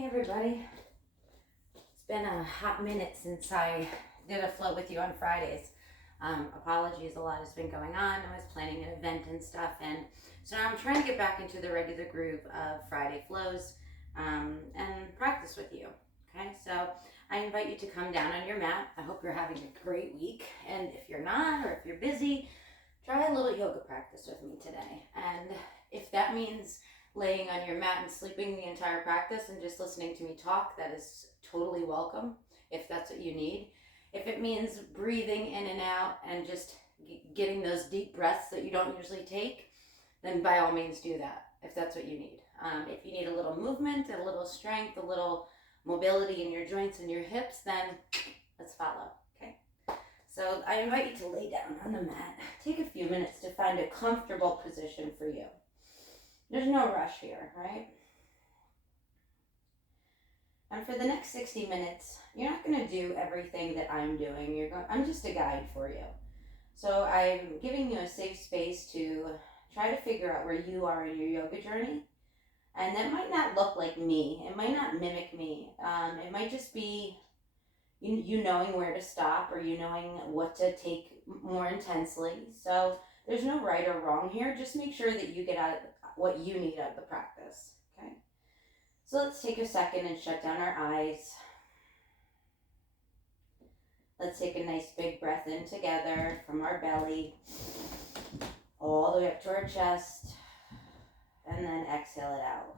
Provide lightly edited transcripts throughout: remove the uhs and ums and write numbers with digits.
Hey everybody, it's been a hot minute since I did a flow with you on Fridays. Apologies, a lot has been going on. I was planning an event and stuff, and so now I'm trying to get back into the regular groove of Friday flows and practice with you. Okay, so I invite you to come down on your mat. I hope you're having a great week, and if you're not, or if you're busy, try a little yoga practice with me today. And if that means laying on your mat and sleeping the entire practice and just listening to me talk, that is totally welcome if that's what you need. If it means breathing in and out and just getting those deep breaths that you don't usually take, then by all means do that if that's what you need. If you need a little movement, a little strength, a little mobility in your joints and your hips, then let's follow. Okay. So I invite you to lay down on the mat. Take a few minutes to find a comfortable position for you. There's no rush here, right? And for the next 60 minutes, you're not going to do everything that I'm doing. I'm just a guide for you. So I'm giving you a safe space to try to figure out where you are in your yoga journey. And that might not look like me. It might not mimic me. It might just be you knowing where to stop, or you knowing what to take more intensely. So there's no right or wrong here. Just make sure that you get out what you need out of the practice. Okay. So let's take a second and shut down our eyes. Let's take a nice big breath in together from our belly, all the way up to our chest, and then exhale it out.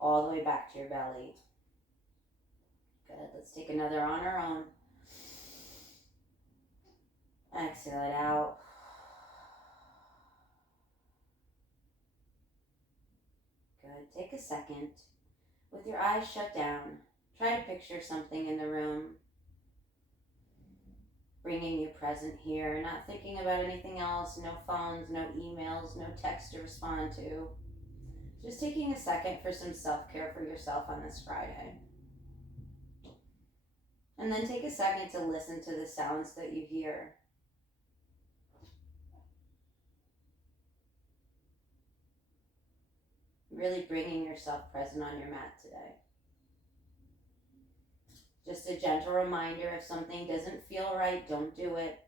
All the way back to your belly. Good. Let's take another on our own. Exhale it out. Good. Take a second. With your eyes shut down, try to picture something in the room, bringing you present here, not thinking about anything else, no phones, no emails, no text to respond to. Just taking a second for some self-care for yourself on this Friday. And then take a second to listen to the sounds that you hear. Really bringing yourself present on your mat today. Just a gentle reminder, if something doesn't feel right, don't do it.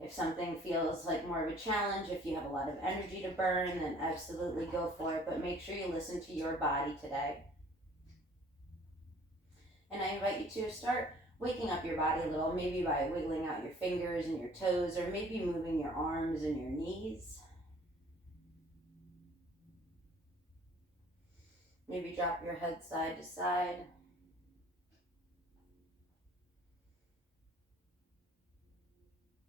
If something feels like more of a challenge, if you have a lot of energy to burn, then absolutely go for it. But make sure you listen to your body today. And I invite you to start waking up your body a little, maybe by wiggling out your fingers and your toes, or maybe moving your arms and your knees. Maybe drop your head side to side.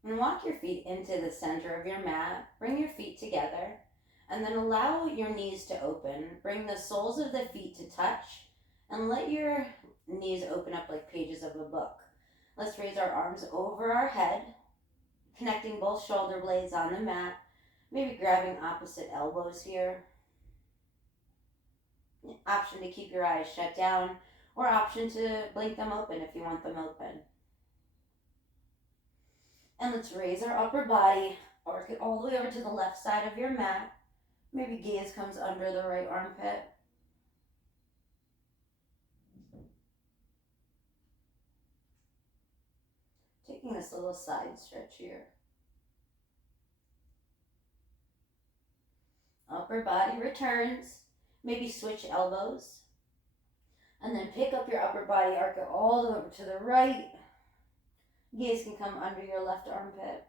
And walk your feet into the center of your mat. Bring your feet together. And then allow your knees to open. Bring the soles of the feet to touch. And let your knees open up like pages of a book. Let's raise our arms over our head, connecting both shoulder blades on the mat. Maybe grabbing opposite elbows here. Option to keep your eyes shut down, or option to blink them open if you want them open. And let's raise our upper body, or get all the way over to the left side of your mat. Maybe gaze comes under the right armpit. Taking this little side stretch here. Upper body returns. Maybe switch elbows. And then pick up your upper body, arc it all the way over to the right. Gaze can come under your left armpit.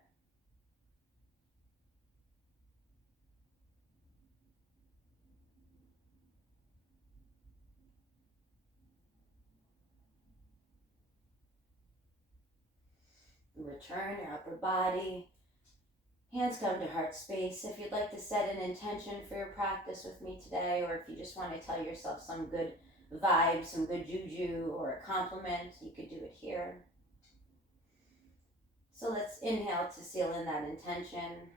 Return your upper body. Hands come to heart space. If you'd like to set an intention for your practice with me today, or if you just want to tell yourself some good vibe, some good juju, or a compliment, you could do it here. So let's inhale to seal in that intention.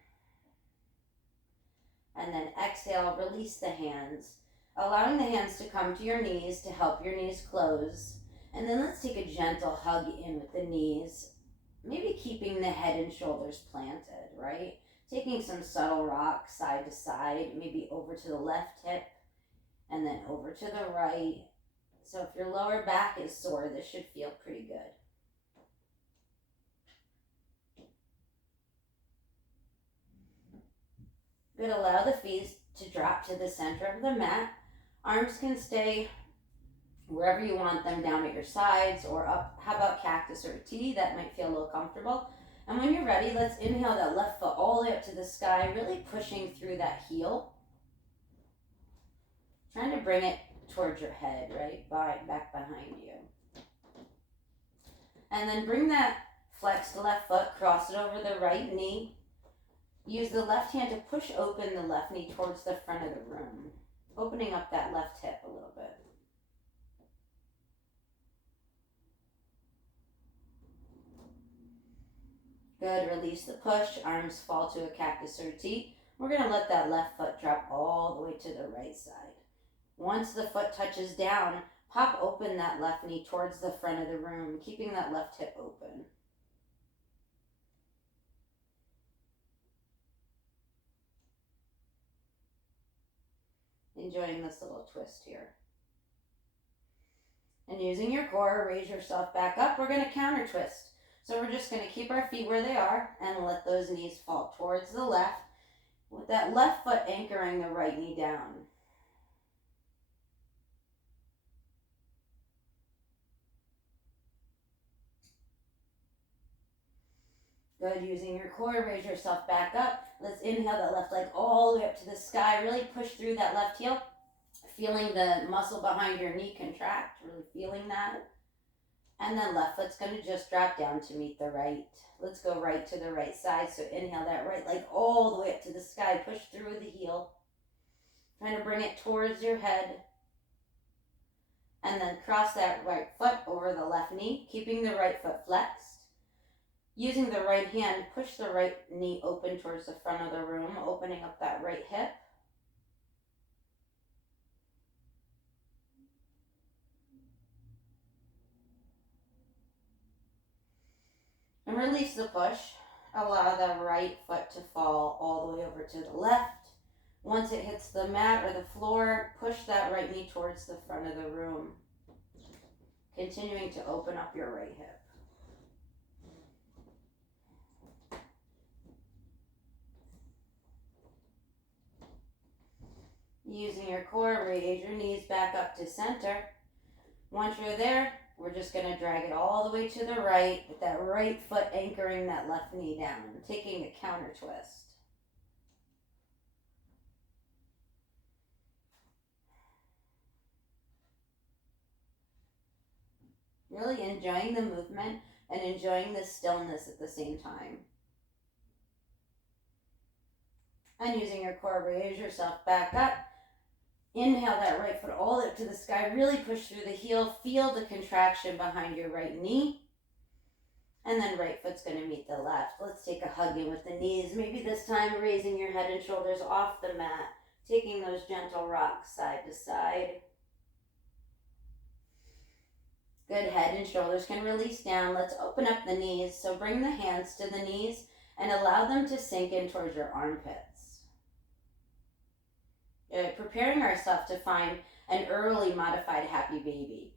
And then exhale, release the hands, allowing the hands to come to your knees to help your knees close. And then let's take a gentle hug in with the knees. Maybe keeping the head and shoulders planted, right? Taking some subtle rock side to side, maybe over to the left hip and then over to the right. So if your lower back is sore, this should feel pretty good. Good, allow the feet to drop to the center of the mat. Arms can stay wherever you want them, down at your sides or up. How about cactus or T? That might feel a little comfortable. And when you're ready, let's inhale that left foot all the way up to the sky, really pushing through that heel. Trying to bring it towards your head, right? Back behind you. And then bring that flexed left foot, cross it over the right knee. Use the left hand to push open the left knee towards the front of the room, opening up that left hip a little bit. Good, release the push, arms fall to a cactus or T. We're gonna let that left foot drop all the way to the right side. Once the foot touches down, pop open that left knee towards the front of the room, keeping that left hip open. Enjoying this little twist here. And using your core, raise yourself back up. We're going to counter twist. So we're just going to keep our feet where they are and let those knees fall towards the left, with that left foot anchoring the right knee down. Good, using your core, raise yourself back up. Let's inhale that left leg all the way up to the sky. Really push through that left heel. Feeling the muscle behind your knee contract, really feeling that. And then left foot's going to just drop down to meet the right. Let's go right to the right side. So inhale that right leg all the way up to the sky. Push through the heel. Trying to bring it towards your head. And then cross that right foot over the left knee, keeping the right foot flexed. Using the right hand, push the right knee open towards the front of the room, opening up that right hip. And release the push. Allow the right foot to fall all the way over to the left. Once it hits the mat or the floor, push that right knee towards the front of the room. Continuing to open up your right hip. Using your core, raise your knees back up to center. Once you're there, we're just going to drag it all the way to the right, with that right foot anchoring that left knee down, taking a counter twist. Really enjoying the movement and enjoying the stillness at the same time. And using your core, raise yourself back up. Inhale that right foot all the way up to the sky. Really push through the heel. Feel the contraction behind your right knee. And then right foot's going to meet the left. Let's take a hug in with the knees. Maybe this time raising your head and shoulders off the mat. Taking those gentle rocks side to side. Good, head and shoulders can release down. Let's open up the knees. So bring the hands to the knees and allow them to sink in towards your armpits. Preparing ourselves to find an early modified happy baby.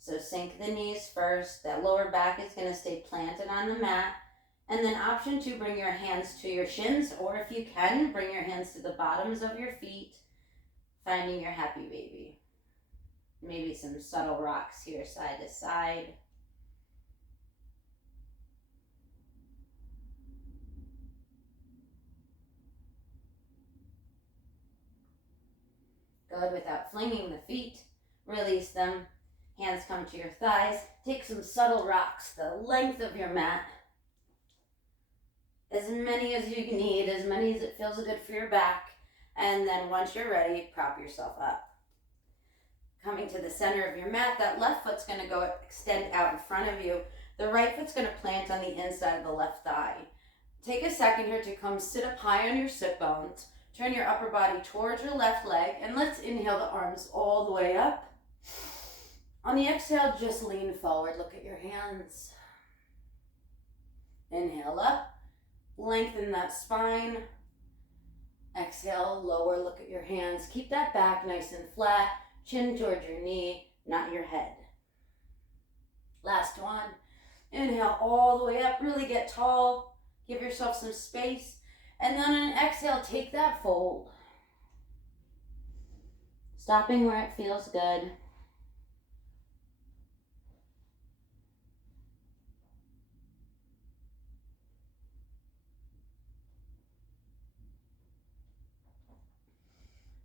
So sink the knees first. That lower back is going to stay planted on the mat. And then option 2, bring your hands to your shins, or if you can, bring your hands to the bottoms of your feet, finding your happy baby. Maybe some subtle rocks here side to side. Good, without flinging the feet, release them. Hands come to your thighs. Take some subtle rocks the length of your mat. As many as you need, as many as it feels good for your back. And then once you're ready, prop yourself up. Coming to the center of your mat, that left foot's going to go extend out in front of you. The right foot's going to plant on the inside of the left thigh. Take a second here to come sit up high on your sit bones. Turn your upper body towards your left leg, and let's inhale the arms all the way up. On the exhale, just lean forward. Look at your hands. Inhale up. Lengthen that spine. Exhale, lower, look at your hands. Keep that back nice and flat, chin towards your knee, not your head. Last one. Inhale all the way up, really get tall. Give yourself some space. And then on an exhale, take that fold. Stopping where it feels good.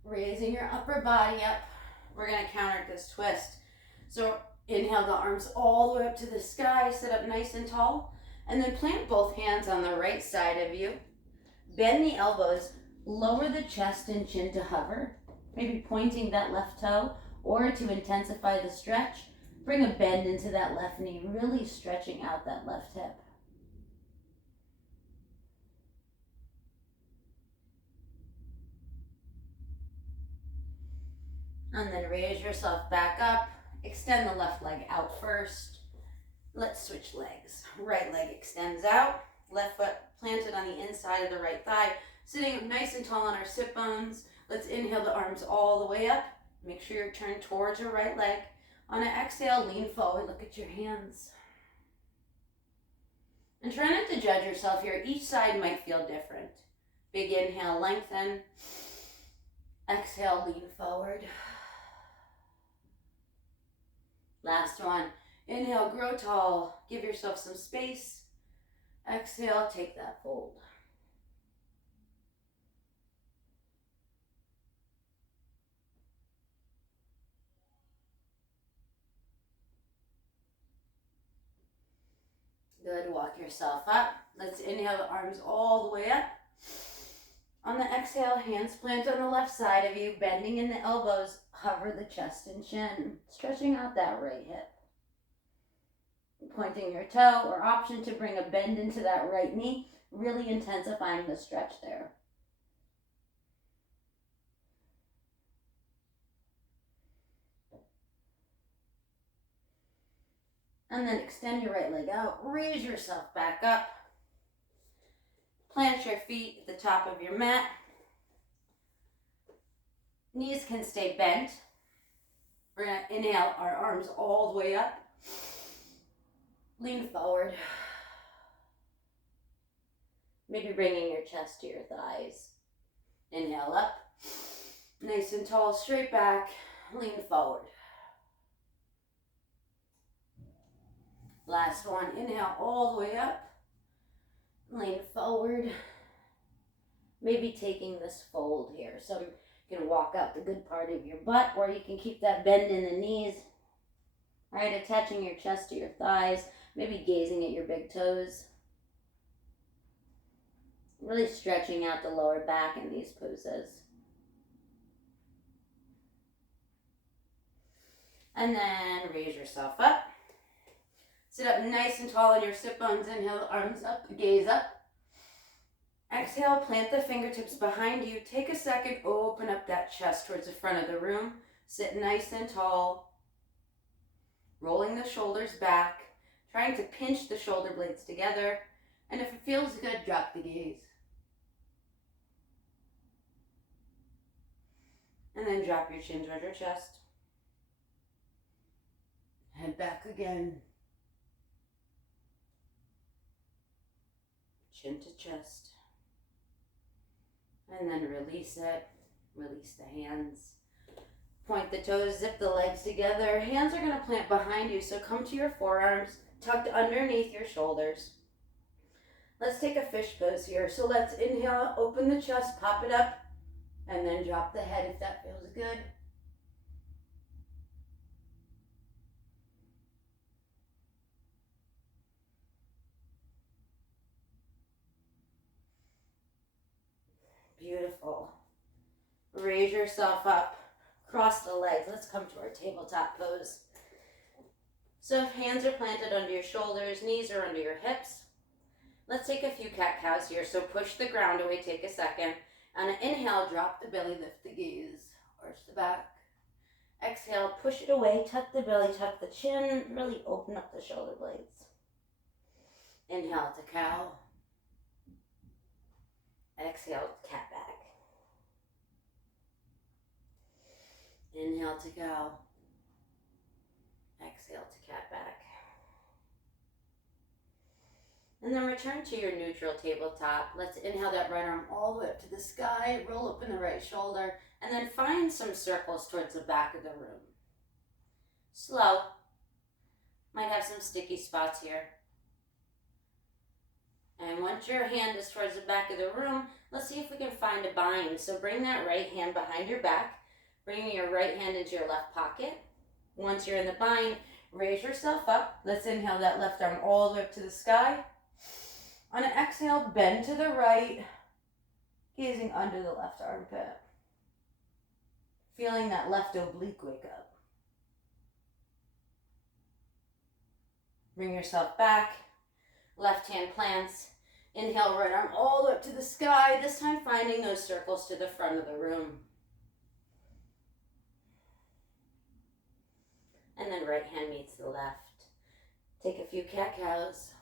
Raising your upper body up. We're going to counter this twist. So inhale the arms all the way up to the sky. Sit up nice and tall. And then plant both hands on the right side of you. Bend the elbows. Lower the chest and chin to hover. Maybe pointing that left toe. Or to intensify the stretch, bring a bend into that left knee. Really stretching out that left hip. And then raise yourself back up. Extend the left leg out first. Let's switch legs. Right leg extends out. Left foot planted on the inside of the right thigh. Sitting up nice and tall on our sit bones. Let's inhale the arms all the way up. Make sure you're turned towards your right leg. On an exhale, lean forward. Look at your hands. And try not to judge yourself here. Each side might feel different. Big inhale, lengthen. Exhale, lean forward. Last one. Inhale, grow tall. Give yourself some space. Exhale, take that fold. Good, walk yourself up. Let's inhale the arms all the way up. On the exhale, hands plant on the left side of you, bending in the elbows, hover the chest and chin, stretching out that right hip. Pointing your toe, or option to bring a bend into that right knee, really intensifying the stretch there. And then extend your right leg out, raise yourself back up. Plant your feet at the top of your mat. Knees can stay bent. We're going to inhale our arms all the way up. Lean forward. Maybe bringing your chest to your thighs. Inhale up. Nice and tall, straight back. Lean forward. Last one. Inhale all the way up. Lean forward. Maybe taking this fold here. So you can walk up the good part of your butt, or you can keep that bend in the knees. All right, attaching your chest to your thighs. Maybe gazing at your big toes. Really stretching out the lower back in these poses. And then raise yourself up. Sit up nice and tall on your sit bones. Inhale the arms up, gaze up. Exhale, plant the fingertips behind you. Take a second, open up that chest towards the front of the room. Sit nice and tall. Rolling the shoulders back. Trying to pinch the shoulder blades together. And if it feels good, drop the gaze. And then drop your chin towards your chest. Head back again. Chin to chest. And then release it. Release the hands. Point the toes, zip the legs together. Hands are going to plant behind you, so come to your forearms, tucked underneath your shoulders. Let's take a fish pose here. So let's inhale, open the chest, pop it up, and then drop the head if that feels good. Beautiful. Raise yourself up. Cross the legs. Let's come to our tabletop pose. So hands are planted under your shoulders, knees are under your hips. Let's take a few cat-cows here. So push the ground away, take a second. On an inhale, drop the belly, lift the gaze, arch the back. Exhale, push it away, tuck the belly, tuck the chin, really open up the shoulder blades. Inhale to cow. Exhale, cat back. Inhale to cow. Exhale to cat back. And then return to your neutral tabletop. Let's inhale that right arm all the way up to the sky. Roll open the right shoulder. And then find some circles towards the back of the room. Slow. Might have some sticky spots here. And once your hand is towards the back of the room, let's see if we can find a bind. So bring that right hand behind your back. Bring your right hand into your left pocket. Once you're in the bind, raise yourself up. Let's inhale that left arm all the way up to the sky. On an exhale, bend to the right, gazing under the left armpit. Feeling that left oblique wake up. Bring yourself back. Left hand plants. Inhale, right arm all the way up to the sky. This time finding those circles to the front of the room. And then right hand meets the left. Take a few cat-cows.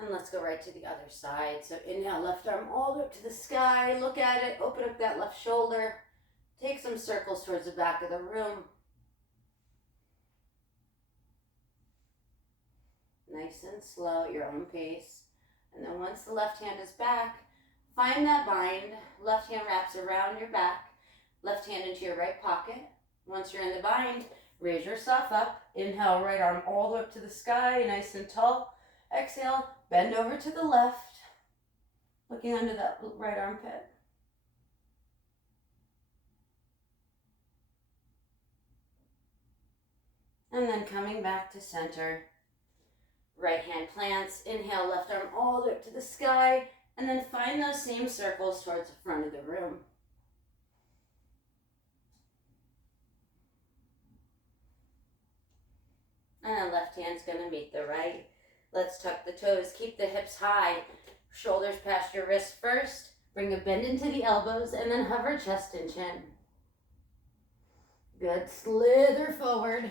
And let's go right to the other side. So inhale, left arm all the way up to the sky. Look at it. Open up that left shoulder. Take some circles towards the back of the room. Nice and slow at your own pace. And then once the left hand is back, find that bind. Left hand wraps around your back. Left hand into your right pocket. Once you're in the bind, raise yourself up. Inhale, right arm all the way up to the sky, nice and tall. Exhale, bend over to the left, looking under that right armpit. And then coming back to center. Right hand plants. Inhale, left arm all the way up to the sky. And then find those same circles towards the front of the room. And then left hand's going to meet the right. Let's tuck the toes. Keep the hips high. Shoulders past your wrists first. Bring a bend into the elbows and then hover chest and chin. Good. Slither forward.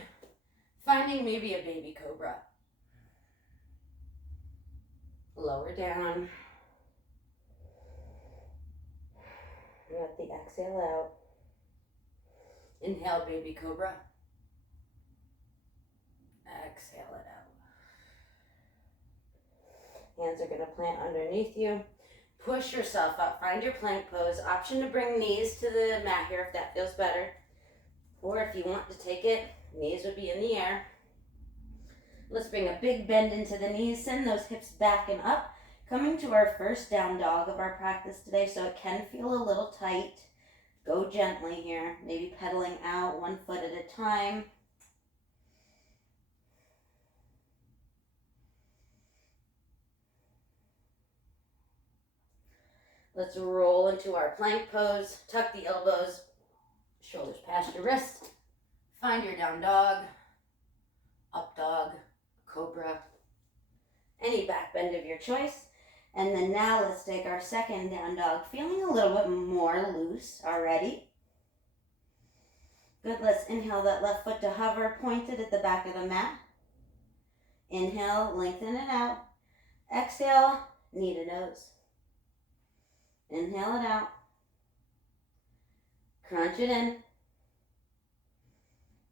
Finding maybe a baby cobra. Lower down. Let the exhale out. Inhale, baby cobra. Exhale it out. Hands are going to plant underneath you. Push yourself up. Find your plank pose. Option to bring knees to the mat here if that feels better. Or if you want to take it, knees would be in the air. Let's bring a big bend into the knees. Send those hips back and up. Coming to our first down dog of our practice today, so it can feel a little tight. Go gently here. Maybe pedaling out 1 foot at a time. Let's roll into our plank pose. Tuck the elbows, shoulders past your wrist. Find your down dog, up dog, cobra, any back bend of your choice. And then now let's take our second down dog, feeling a little bit more loose already. Good, let's inhale that left foot to hover, pointed at the back of the mat. Inhale, lengthen it out. Exhale, knee to nose. Inhale it out. Crunch it in.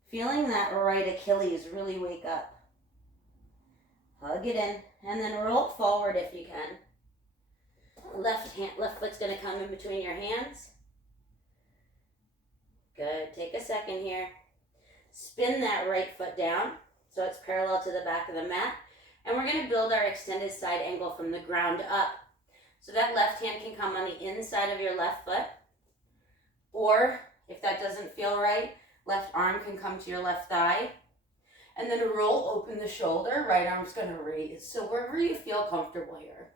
Feeling that right Achilles really wake up. Hug it in, and then roll forward if you can. Left foot's going to come in between your hands. Good. Take a second here. Spin that right foot down so it's parallel to the back of the mat. And we're going to build our extended side angle from the ground up. So that left hand can come on the inside of your left foot. Or, if that doesn't feel right, left arm can come to your left thigh. And then roll open the shoulder. Right arm's going to raise. So wherever you feel comfortable here.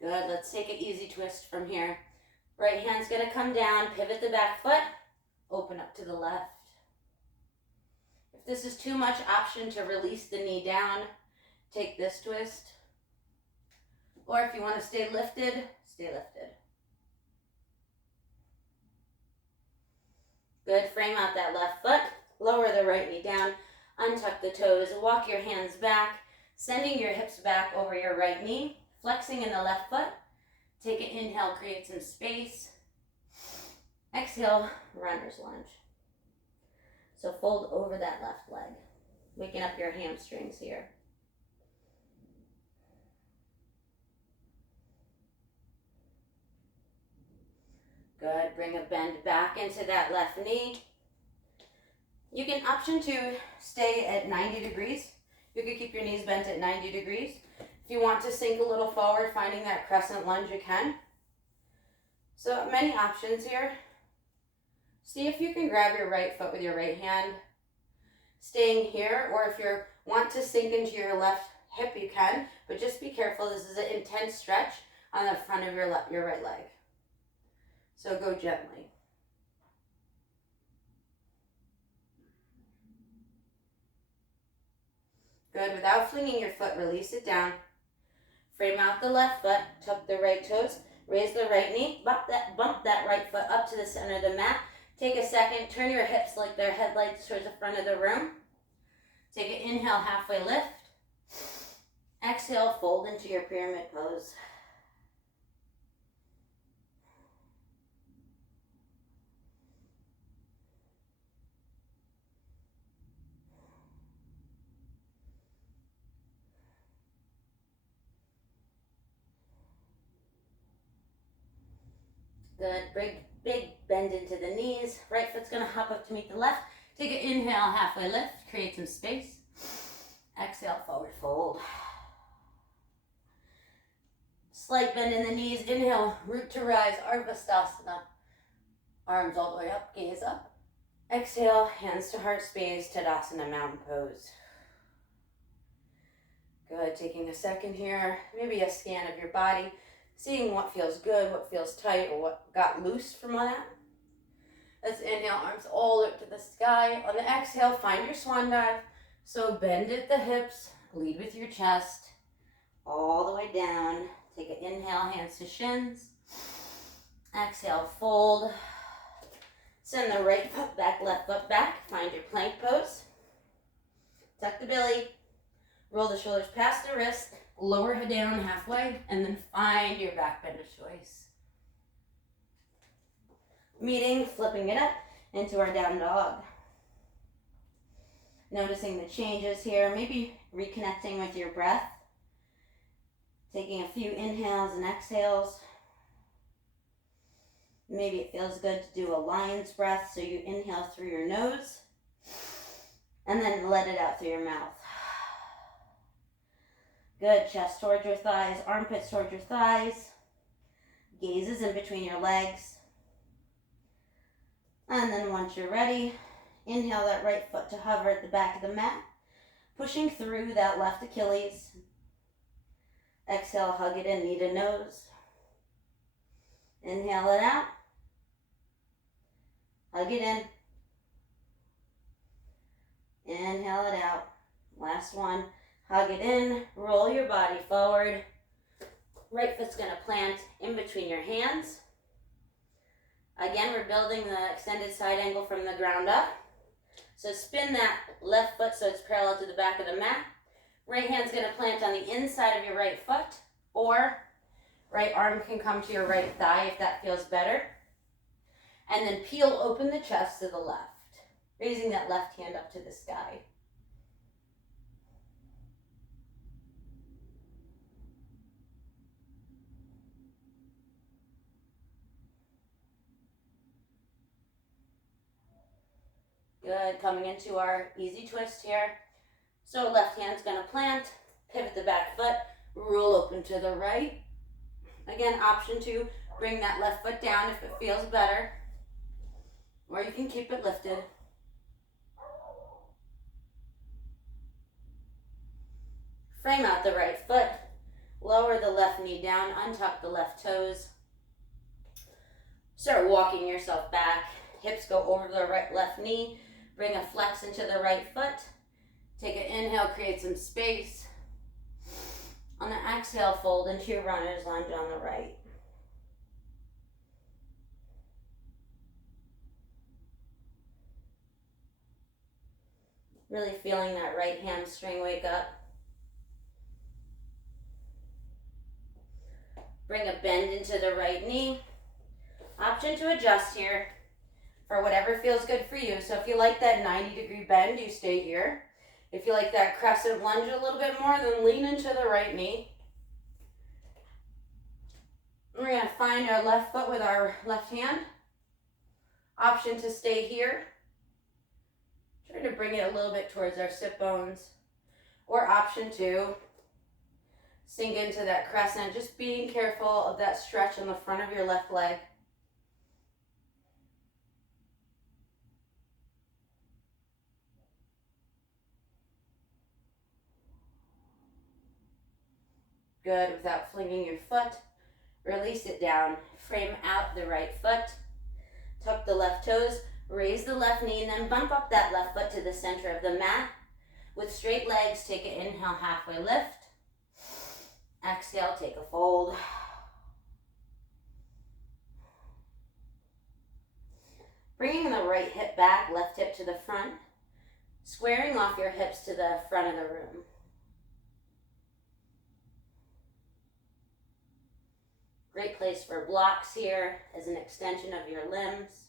Good. Let's take an easy twist from here. Right hand's going to come down. Pivot the back foot. Open up to the left. If this is too much, option to release the knee down. Take this twist. Or if you want to stay lifted, stay lifted. Untuck the toes, walk your hands back, sending your hips back over your right knee, flexing in the left foot. Take an inhale, create some space. Exhale, runner's lunge. So fold over that left leg, waking up your hamstrings here. Good, bring a bend back into that left knee. You can option to stay at 90 degrees. You could keep your knees bent at 90 degrees. If you want to sink a little forward, finding that crescent lunge, you can. So many options here. See if you can grab your right foot with your right hand, staying here, or if you want to sink into your left hip, you can, but just be careful. This is an intense stretch on the front of your right leg. So go gently. Good. Without flinging your foot, release it down. Frame out the left foot, tuck the right toes, raise the right knee, bump that right foot up to the center of the mat. Take a second, turn your hips like they're headlights towards the front of the room. Take an inhale, halfway lift. Exhale, fold into your pyramid pose. Good, big bend into the knees. Right foot's gonna hop up to meet the left. Take an inhale, halfway lift, create some space. Exhale, forward fold. Slight bend in the knees. Inhale, root to rise, Ardhva. Arms all the way up, gaze up. Exhale, hands to heart space, Tadasana, mountain pose. Good, taking a second here, maybe a scan of your body, seeing what feels good, what feels tight, or what got loose from that. Let's inhale, arms all up to the sky. On the exhale, find your swan dive. So bend at the hips, lead with your chest, all the way down. Take an inhale, hands to shins. Exhale, fold. Send the right foot back, left foot back. Find your plank pose. Tuck the belly. Roll the shoulders past the wrist. Lower head down halfway, and then find your back bend of choice. Meeting, flipping it up into our down dog. Noticing the changes here, maybe reconnecting with your breath. Taking a few inhales and exhales. Maybe it feels good to do a lion's breath, so you inhale through your nose and then let it out through your mouth. Good, chest towards your thighs, armpits towards your thighs. Gazes in between your legs. And then once you're ready, inhale that right foot to hover at the back of the mat, pushing through that left Achilles. Exhale, hug it in, knee to nose. Inhale it out. Hug it in. Inhale it out. Last one. Hug it in. Roll your body forward. Right foot's going to plant in between your hands. Again, we're building the extended side angle from the ground up. So spin that left foot so it's parallel to the back of the mat. Right hand's going to plant on the inside of your right foot, or right arm can come to your right thigh if that feels better. And then peel open the chest to the left, raising that left hand up to the sky. Good, coming into our easy twist here. So left hand's gonna plant, pivot the back foot, roll open to the right. Again, option to bring that left foot down if it feels better, or you can keep it lifted. Frame out the right foot, lower the left knee down, untuck the left toes. Start walking yourself back, hips go over the left knee, bring a flex into the right foot. Take an inhale, create some space. On the exhale, fold into your runner's lunge on the right. Really feeling that right hamstring wake up. Bring a bend into the right knee. Option to adjust here for whatever feels good for you. So if you like that 90-degree bend, you stay here. If you like that crescent lunge a little bit more, then lean into the right knee. We're going to find our left foot with our left hand. Option to stay here. Try to bring it a little bit towards our sit bones. Or option to sink into that crescent, just being careful of that stretch on the front of your left leg. Good. Without flinging your foot, release it down. Frame out the right foot. Tuck the left toes. Raise the left knee and then bump up that left foot to the center of the mat. With straight legs, take an inhale, halfway lift. Exhale, take a fold. Bringing the right hip back, left hip to the front. Squaring off your hips to the front of the room. Great place for blocks here as an extension of your limbs.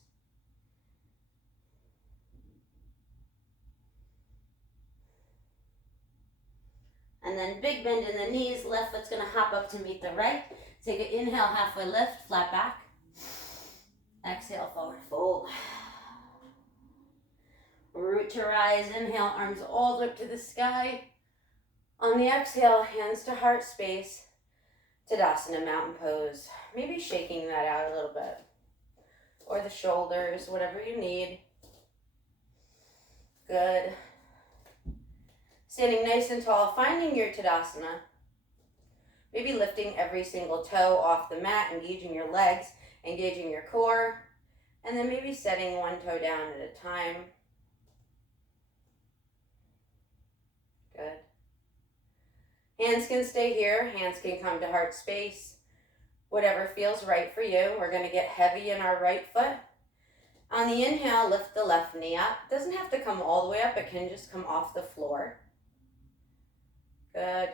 And then big bend in the knees. Left foot's going to hop up to meet the right. Take an inhale, halfway lift, flat back. Exhale, forward fold. Root to rise. Inhale, arms all up to the sky. On the exhale, hands to heart space. Tadasana, mountain pose. Maybe shaking that out a little bit. Or the shoulders, whatever you need. Good. Standing nice and tall, finding your Tadasana. Maybe lifting every single toe off the mat, engaging your legs, engaging your core, and then maybe setting one toe down at a time. Good. Hands can stay here, hands can come to heart space. Whatever feels right for you. We're going to get heavy in our right foot. On the inhale, lift the left knee up. It doesn't have to come all the way up, it can just come off the floor. Good.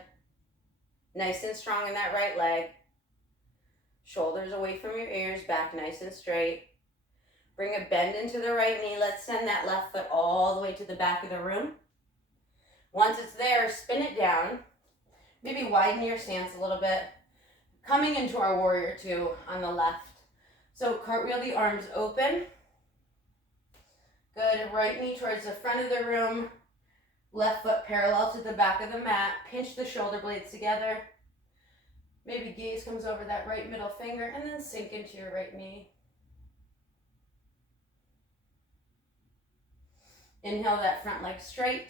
Nice and strong in that right leg. Shoulders away from your ears, back nice and straight. Bring a bend into the right knee. Let's send that left foot all the way to the back of the room. Once it's there, spin it down. Maybe widen your stance a little bit. Coming into our warrior two on the left. So cartwheel the arms open. Good. Right knee towards the front of the room. Left foot parallel to the back of the mat. Pinch the shoulder blades together. Maybe gaze comes over that right middle finger and then sink into your right knee. Inhale that front leg straight.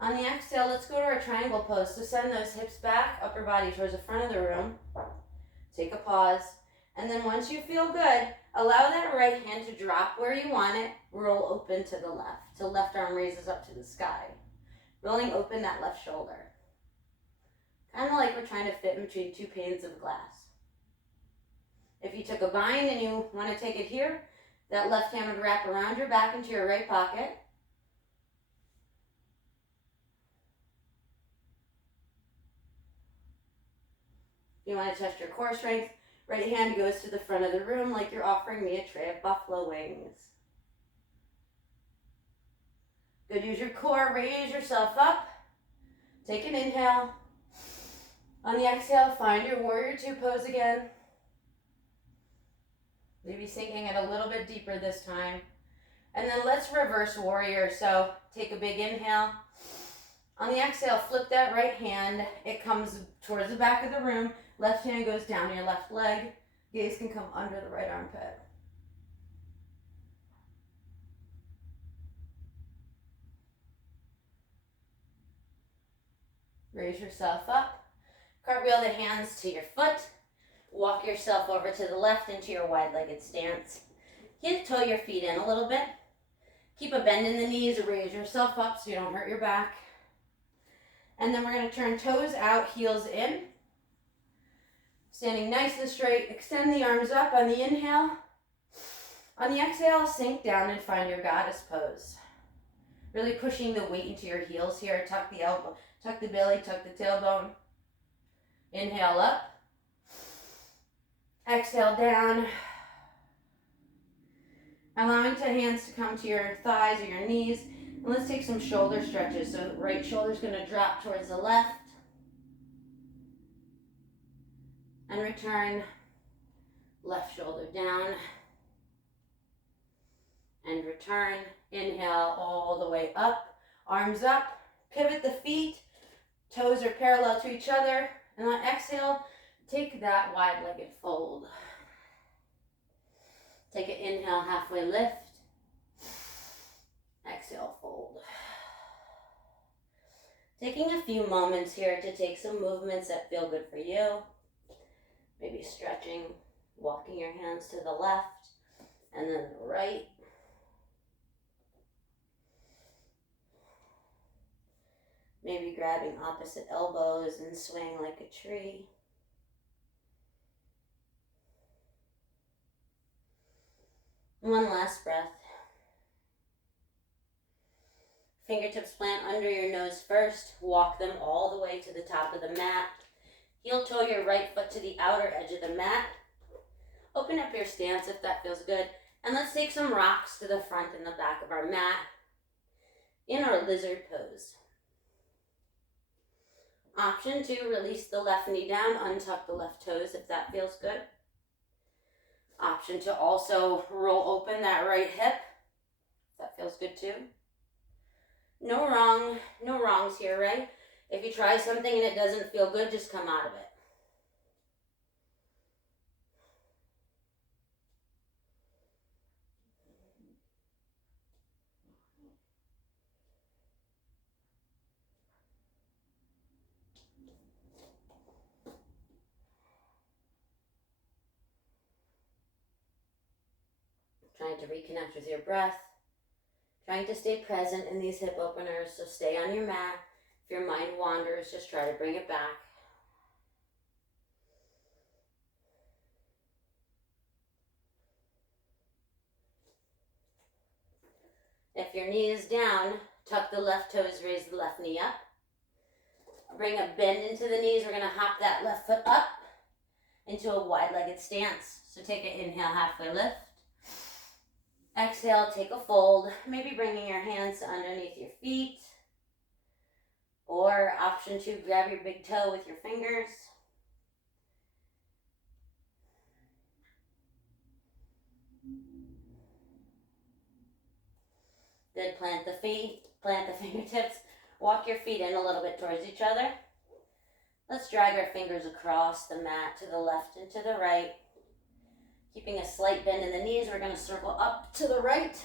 On the exhale, let's go to our triangle pose. So send those hips back, upper body towards the front of the room. Take a pause. And then once you feel good, allow that right hand to drop where you want it. Roll open to the left. So left arm raises up to the sky. Rolling open that left shoulder. Kind of like we're trying to fit in between two panes of glass. If you took a bind and you want to take it here, that left hand would wrap around your back into your right pocket. If you want to test your core strength, right hand goes to the front of the room like you're offering me a tray of buffalo wings. Good, use your core, raise yourself up. Take an inhale. On the exhale, find your warrior two pose again. Maybe sinking it a little bit deeper this time. And then let's reverse warrior. So take a big inhale. On the exhale, flip that right hand. It comes towards the back of the room. Left hand goes down your left leg. Gaze can come under the right armpit. Raise yourself up. Cartwheel the hands to your foot. Walk yourself over to the left into your wide-legged stance. Heel toe your feet in a little bit. Keep a bend in the knees. Raise yourself up so you don't hurt your back. And then we're going to turn toes out, heels in. Standing nice and straight. Extend the arms up on the inhale. On the exhale, sink down and find your goddess pose. Really pushing the weight into your heels here. Tuck the elbow, tuck the belly, tuck the tailbone. Inhale up. Exhale down. Allowing the hands to come to your thighs or your knees. And let's take some shoulder stretches. So right shoulder's going to drop towards the left. And return. Left shoulder down. And return. Inhale all the way up. Arms up. Pivot the feet. Toes are parallel to each other. And on exhale, take that wide-legged fold. Take an inhale, halfway lift. Exhale, fold. Taking a few moments here to take some movements that feel good for you. Maybe stretching, walking your hands to the left and then the right. Maybe grabbing opposite elbows and swaying like a tree. One last breath. Fingertips plant under your nose first. Walk them all the way to the top of the mat. Heel toe your right foot to the outer edge of the mat. Open up your stance if that feels good. And let's take some rocks to the front and the back of our mat in our lizard pose. Option 2, release the left knee down, untuck the left toes if that feels good. Option to also roll open that right hip. That feels good too. No wrongs here, right? If you try something and it doesn't feel good, just come out of it. Trying to reconnect with your breath. Trying to stay present in these hip openers, so stay on your mat. If your mind wanders, just try to bring it back. If your knee is down, tuck the left toes, raise the left knee up. Bring a bend into the knees. We're going to hop that left foot up into a wide-legged stance. So take an inhale, halfway lift. Exhale, take a fold, maybe bringing your hands to underneath your feet. Or option 2, grab your big toe with your fingers. Good, plant the feet, plant the fingertips. Walk your feet in a little bit towards each other. Let's drag our fingers across the mat to the left and to the right. Keeping a slight bend in the knees, we're going to circle up to the right,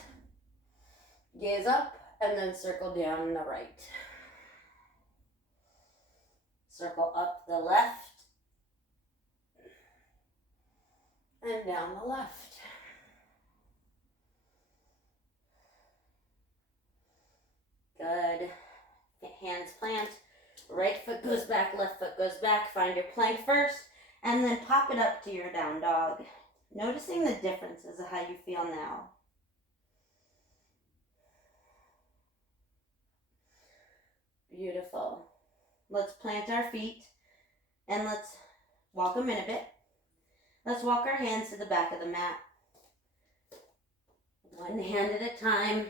gaze up, and then circle down the right. Circle up the left, and down the left. Good. Hands plant, right foot goes back, left foot goes back. Find your plank first, and then pop it up to your down dog. Noticing the differences of how you feel now. Beautiful. Let's plant our feet and let's walk them in a bit. Let's walk our hands to the back of the mat. One hand at a time.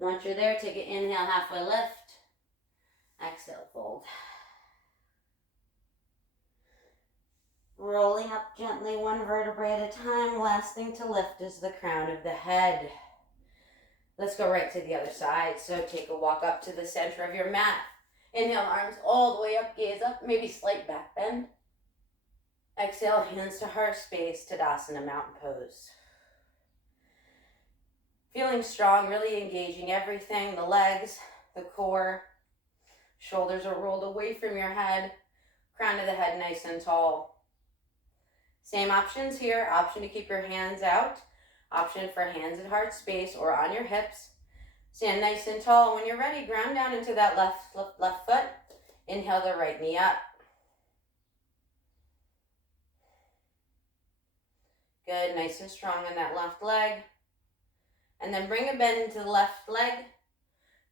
Once you're there, take an inhale, halfway lift. Exhale, fold. Rolling up gently, one vertebrae at a time. Last thing to lift is the crown of the head. Let's go right to the other side. So take a walk up to the center of your mat. Inhale, arms all the way up, gaze up, maybe slight back bend. Exhale, hands to heart space, Tadasana, mountain pose. Feeling strong, really engaging everything, the legs, the core. Shoulders are rolled away from your head. Crown of the head nice and tall. Same options here. Option to keep your hands out. Option for hands at heart space or on your hips. Stand nice and tall. When you're ready, ground down into that left foot. Inhale the right knee up. Good, nice and strong on that left leg. And then bring a bend into the left leg.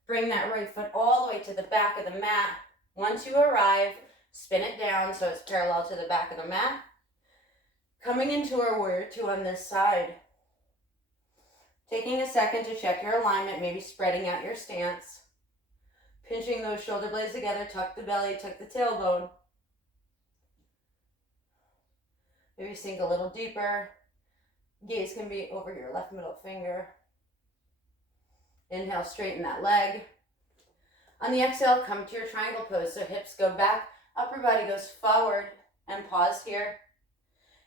Bring that right foot all the way to the back of the mat. Once you arrive, spin it down so it's parallel to the back of the mat. Coming into our warrior two on this side. Taking a second to check your alignment, maybe spreading out your stance. Pinching those shoulder blades together, tuck the belly, tuck the tailbone. Maybe sink a little deeper. Gaze can be over your left middle finger. Inhale, straighten that leg. On the exhale, come to your triangle pose. So hips go back, upper body goes forward, and pause here.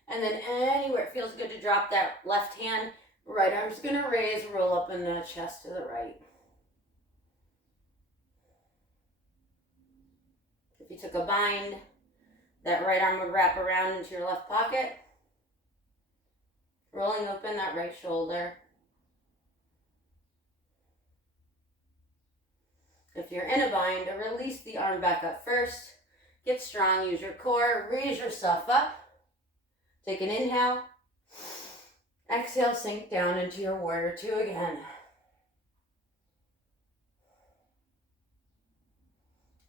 And then anywhere it feels good to drop that left hand, right arm's gonna raise, roll up in the chest to the right. If you took a bind, that right arm would wrap around into your left pocket. Rolling open that right shoulder. If you're in a bind, release the arm back up first. Get strong, use your core, raise yourself up. Take an inhale. Exhale, sink down into your warrior two again.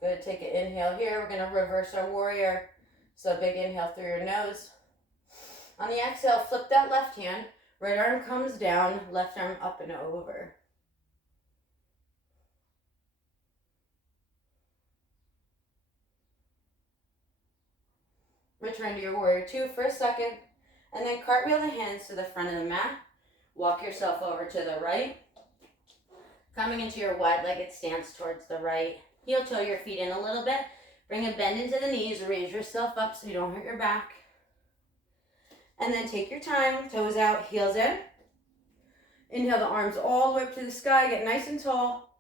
Good, take an inhale here. We're gonna reverse our warrior. So big inhale through your nose. On the exhale, flip that left hand. Right arm comes down, left arm up and over. Return to your warrior two for a second, and then cartwheel the hands to the front of the mat. Walk yourself over to the right. Coming into your wide-legged stance towards the right. Heel toe your feet in a little bit. Bring a bend into the knees. Raise yourself up so you don't hurt your back. And then take your time. Toes out, heels in. Inhale the arms all the way up to the sky. Get nice and tall.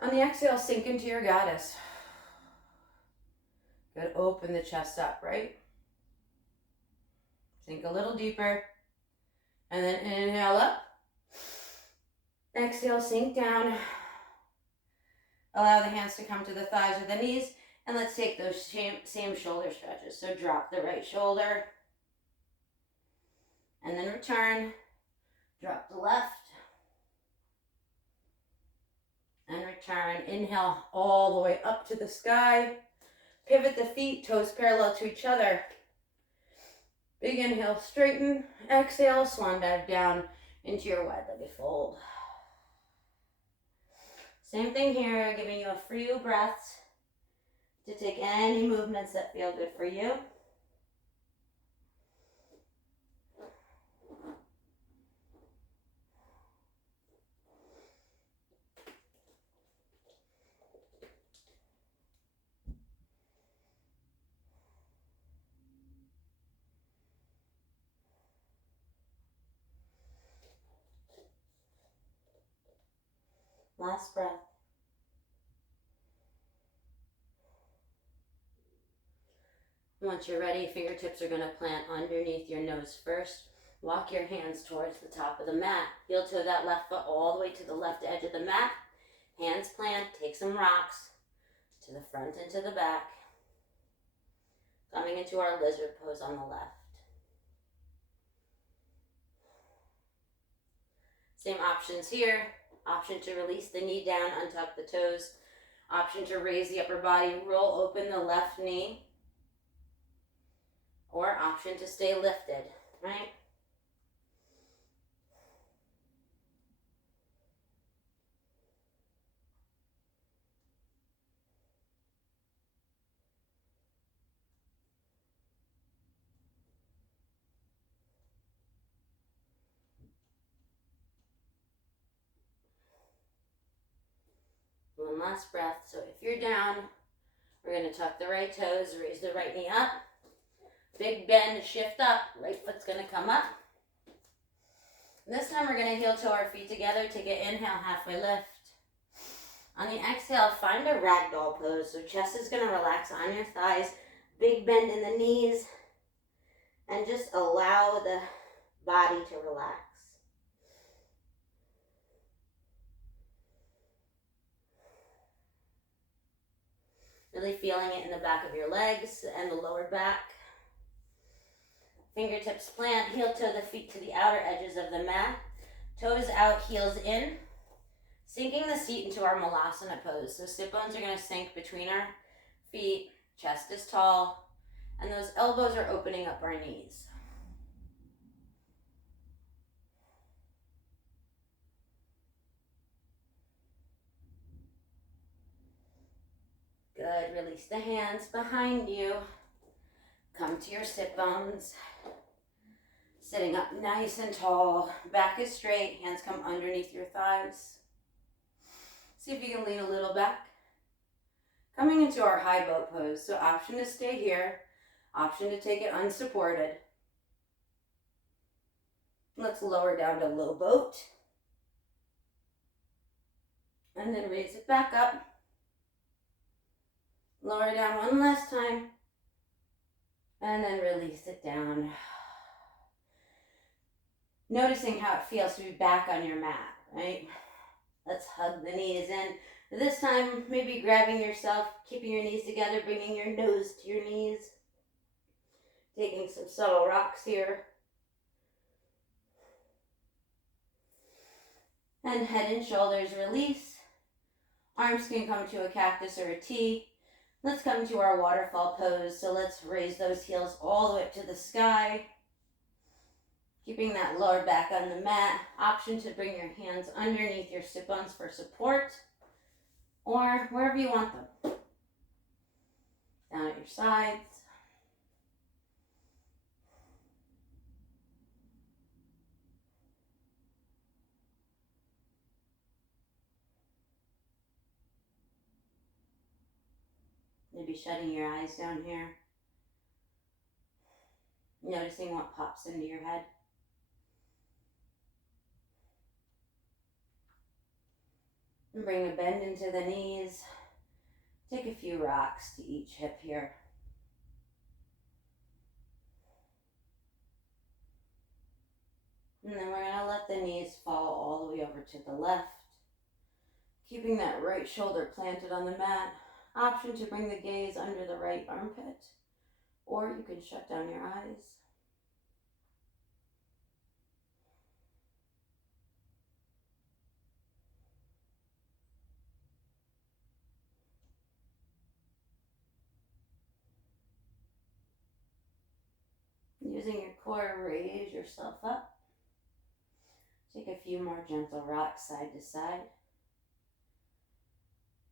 On the exhale, sink into your goddess. Good, open the chest up, right? Sink a little deeper. And then inhale up. Exhale, sink down. Allow the hands to come to the thighs or the knees. And let's take those same shoulder stretches. So drop the right shoulder. And then return. Drop the left. And return. Inhale all the way up to the sky. Pivot the feet, toes parallel to each other. Big inhale, straighten. Exhale, swan dive down into your wide-legged fold. Same thing here, giving you a few breaths to take any movements that feel good for you. Last breath. Once you're ready, fingertips are going to plant underneath your nose first. Walk your hands towards the top of the mat. Heel toe that left foot all the way to the left edge of the mat. Hands plant, take some rocks to the front and to the back. Coming into our lizard pose on the left. Same options here. Option to release the knee down, untuck the toes. Option to raise the upper body, roll open the left knee. Or option to stay lifted, right? One last breath. So if you're down, we're going to tuck the right toes, raise the right knee up. Big bend, shift up. Right foot's going to come up. And this time we're going to heel toe our feet together. Take an inhale, halfway lift. On the exhale, find a ragdoll pose. So chest is going to relax on your thighs. Big bend in the knees. And just allow the body to relax. Really feeling it in the back of your legs and the lower back. Fingertips plant, heel toe the feet to the outer edges of the mat. Toes out, heels in. Sinking the seat into our malasana pose. So sit bones are going to sink between our feet, chest is tall, and those elbows are opening up our knees. Good. Release the hands behind you. Come to your sit bones. Sitting up nice and tall. Back is straight. Hands come underneath your thighs. See if you can lean a little back. Coming into our high boat pose. So option to stay here. Option to take it unsupported. Let's lower down to low boat. And then raise it back up. Lower down one last time. And then release it down. Noticing how it feels to be back on your mat, right? Let's hug the knees in. This time, maybe grabbing yourself, keeping your knees together, bringing your nose to your knees. Taking some subtle rocks here. And head and shoulders release. Arms can come to a cactus or a T. Let's come to our waterfall pose. So let's raise those heels all the way up to the sky. Keeping that lower back on the mat. Option to bring your hands underneath your sit bones for support. Or wherever you want them. Down at your sides. Maybe shutting your eyes down here. Noticing what pops into your head. And bring a bend into the knees. Take a few rocks to each hip here. And then we're going to let the knees fall all the way over to the left. Keeping that right shoulder planted on the mat. Option to bring the gaze under the right armpit. Or you can shut down your eyes. Using your core, raise yourself up. Take a few more gentle rocks side to side.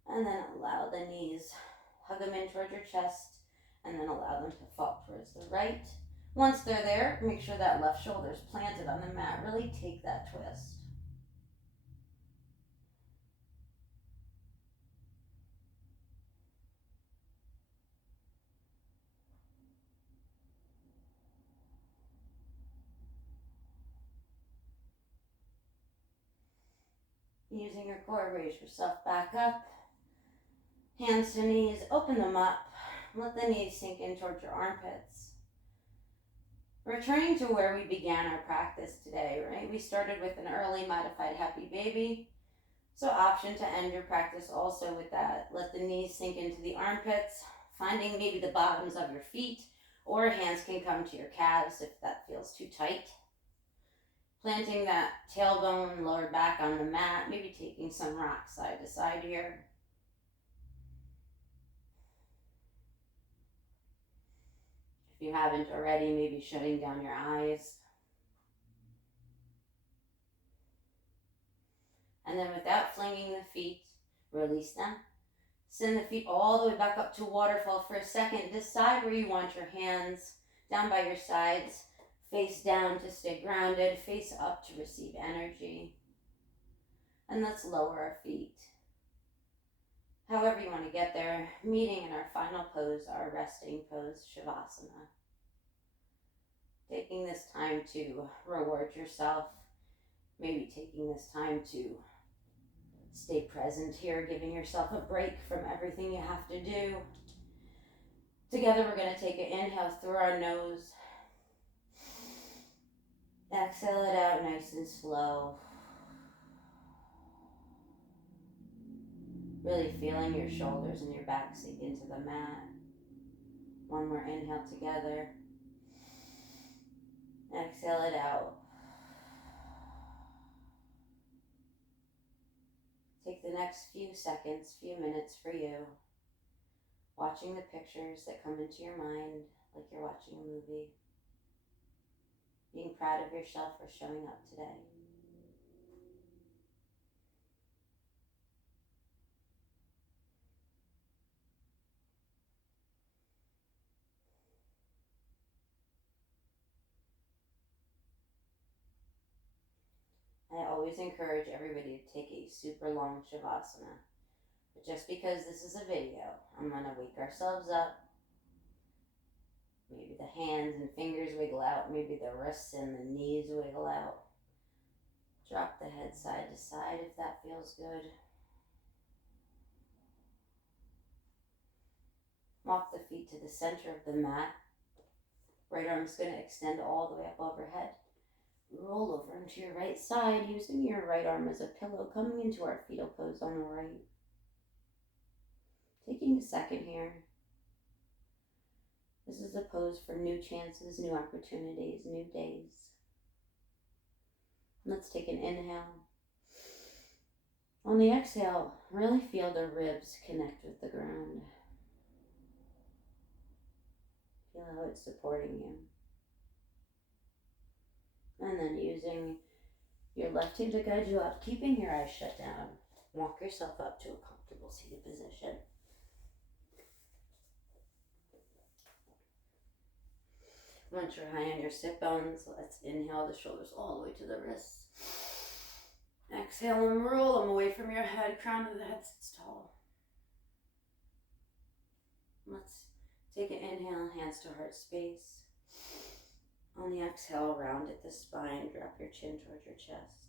And then allow the knees, hug them in towards your chest, and then allow them to fall towards the right. Once they're there, make sure that left shoulder is planted on the mat. Really take that twist. Using your core, raise yourself back up. Hands to knees, open them up. Let the knees sink in towards your armpits. Returning to where we began our practice today, right? We started with an early modified happy baby. So option to end your practice also with that. Let the knees sink into the armpits, finding maybe the bottoms of your feet, or hands can come to your calves if that feels too tight. Planting that tailbone, lower back on the mat, maybe taking some rocks side to side here. If you haven't already, maybe shutting down your eyes. And then without flinging the feet, release them. Send the feet all the way back up to waterfall for a second. Decide where you want your hands, down by your sides. Face down to stay grounded, face up to receive energy. And let's lower our feet. However you want to get there, meeting in our final pose, our resting pose, Shavasana. Taking this time to reward yourself, maybe taking this time to stay present here, giving yourself a break from everything you have to do. Together we're going to take an inhale through our nose. Exhale it out nice and slow. Really feeling your shoulders and your back sink into the mat. One more inhale together. Exhale it out. next few seconds, few minutes for you, watching the pictures that come into your mind like you're watching a movie. Being proud of yourself for showing up today. I always encourage everybody to take a super long Shavasana. But just because this is a video, I'm going to wake ourselves up. Maybe the hands and fingers wiggle out. Maybe the wrists and the knees wiggle out. Drop the head side to side if that feels good. Walk the feet to the center of the mat. Right arm's going to extend all the way up overhead. Roll over into your right side using your right arm as a pillow, coming into our fetal pose on the right. Taking a second here. This is the pose for new chances, new opportunities, new days. Let's take an inhale. On the exhale, really feel the ribs connect with the ground. Feel how it's supporting you. And then using your left hand to guide you up, keeping your eyes shut down. Walk yourself up to a comfortable seated position. Once you're high on your sit bones, let's inhale the shoulders all the way to the wrists. Exhale and roll them away from your head. Crown of the head sits tall. Let's take an inhale, hands to heart space. On the exhale, round at the spine, drop your chin towards your chest.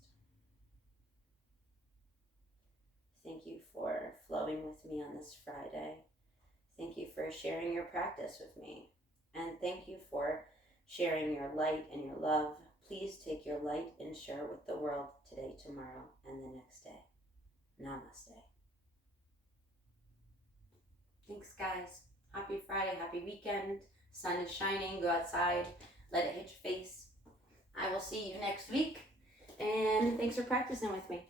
Thank you for flowing with me on this Friday. Thank you for sharing your practice with me. And thank you for sharing your light and your love. Please take your light and share it with the world today, tomorrow, and the next day. Namaste. Thanks, guys. Happy Friday, happy weekend. Sun is shining. Go outside. Let it hit your face. I will see you next week. And thanks for practicing with me.